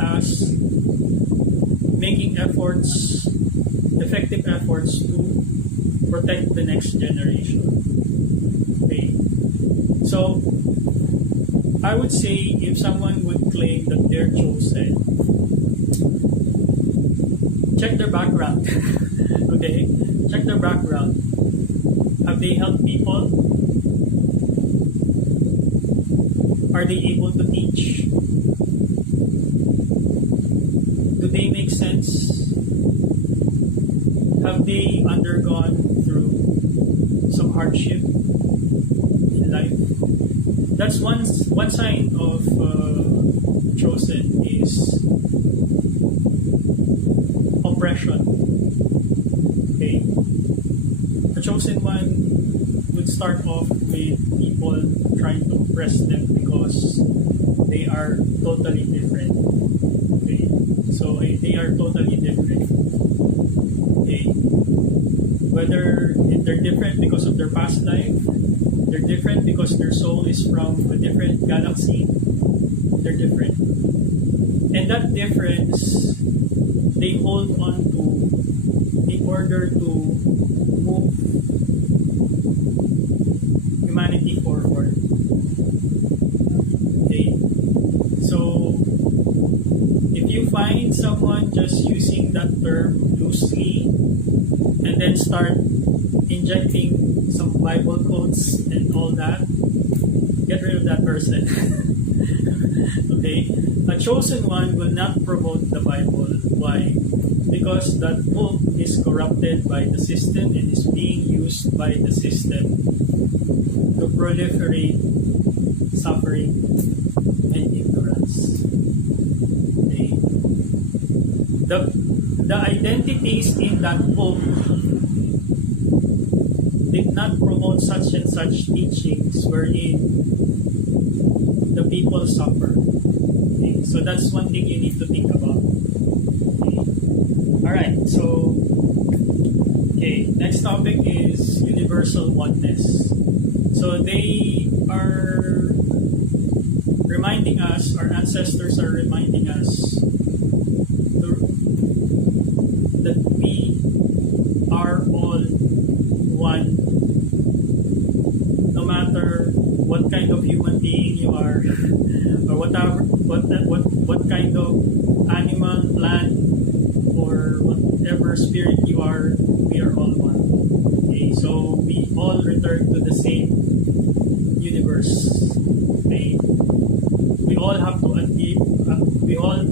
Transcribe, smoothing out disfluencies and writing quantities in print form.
as making efforts, effective efforts to protect the next generation. Okay. So, I would say if someone would claim that they're chosen, check their background. Okay? Check their background. Have they helped people? Are they able to teach? Do they make sense? Have they undergone through some hardship in life? That's one sign of chosen is oppression. Okay, the chosen one would start off with people trying to oppress them because they are totally different. Okay, so they are totally different. Okay, whether they're different because of their past life, they're different because their soul is from a different galaxy. They're different. And that difference they hold on to in order to move humanity forward. Okay. So if you find someone just using that term loosely and then start injecting some Bible quotes and all that, get rid of that person. Okay? A chosen one will not promote the Bible. Why? Because that book is corrupted by the system and is being used by the system to proliferate suffering and ignorance. Okay? The identities in that book did not promote such and such teachings wherein the people suffer. Okay, so that's one thing you need to think about. Okay. Alright, so next topic is universal oneness. So they are reminding us, our ancestors are reminding us that we are all one, no matter what kind of human being you are, or what kind of animal, plant, or whatever spirit you are, we are all one. Okay, so we all return to the same universe. Okay, we all have to we all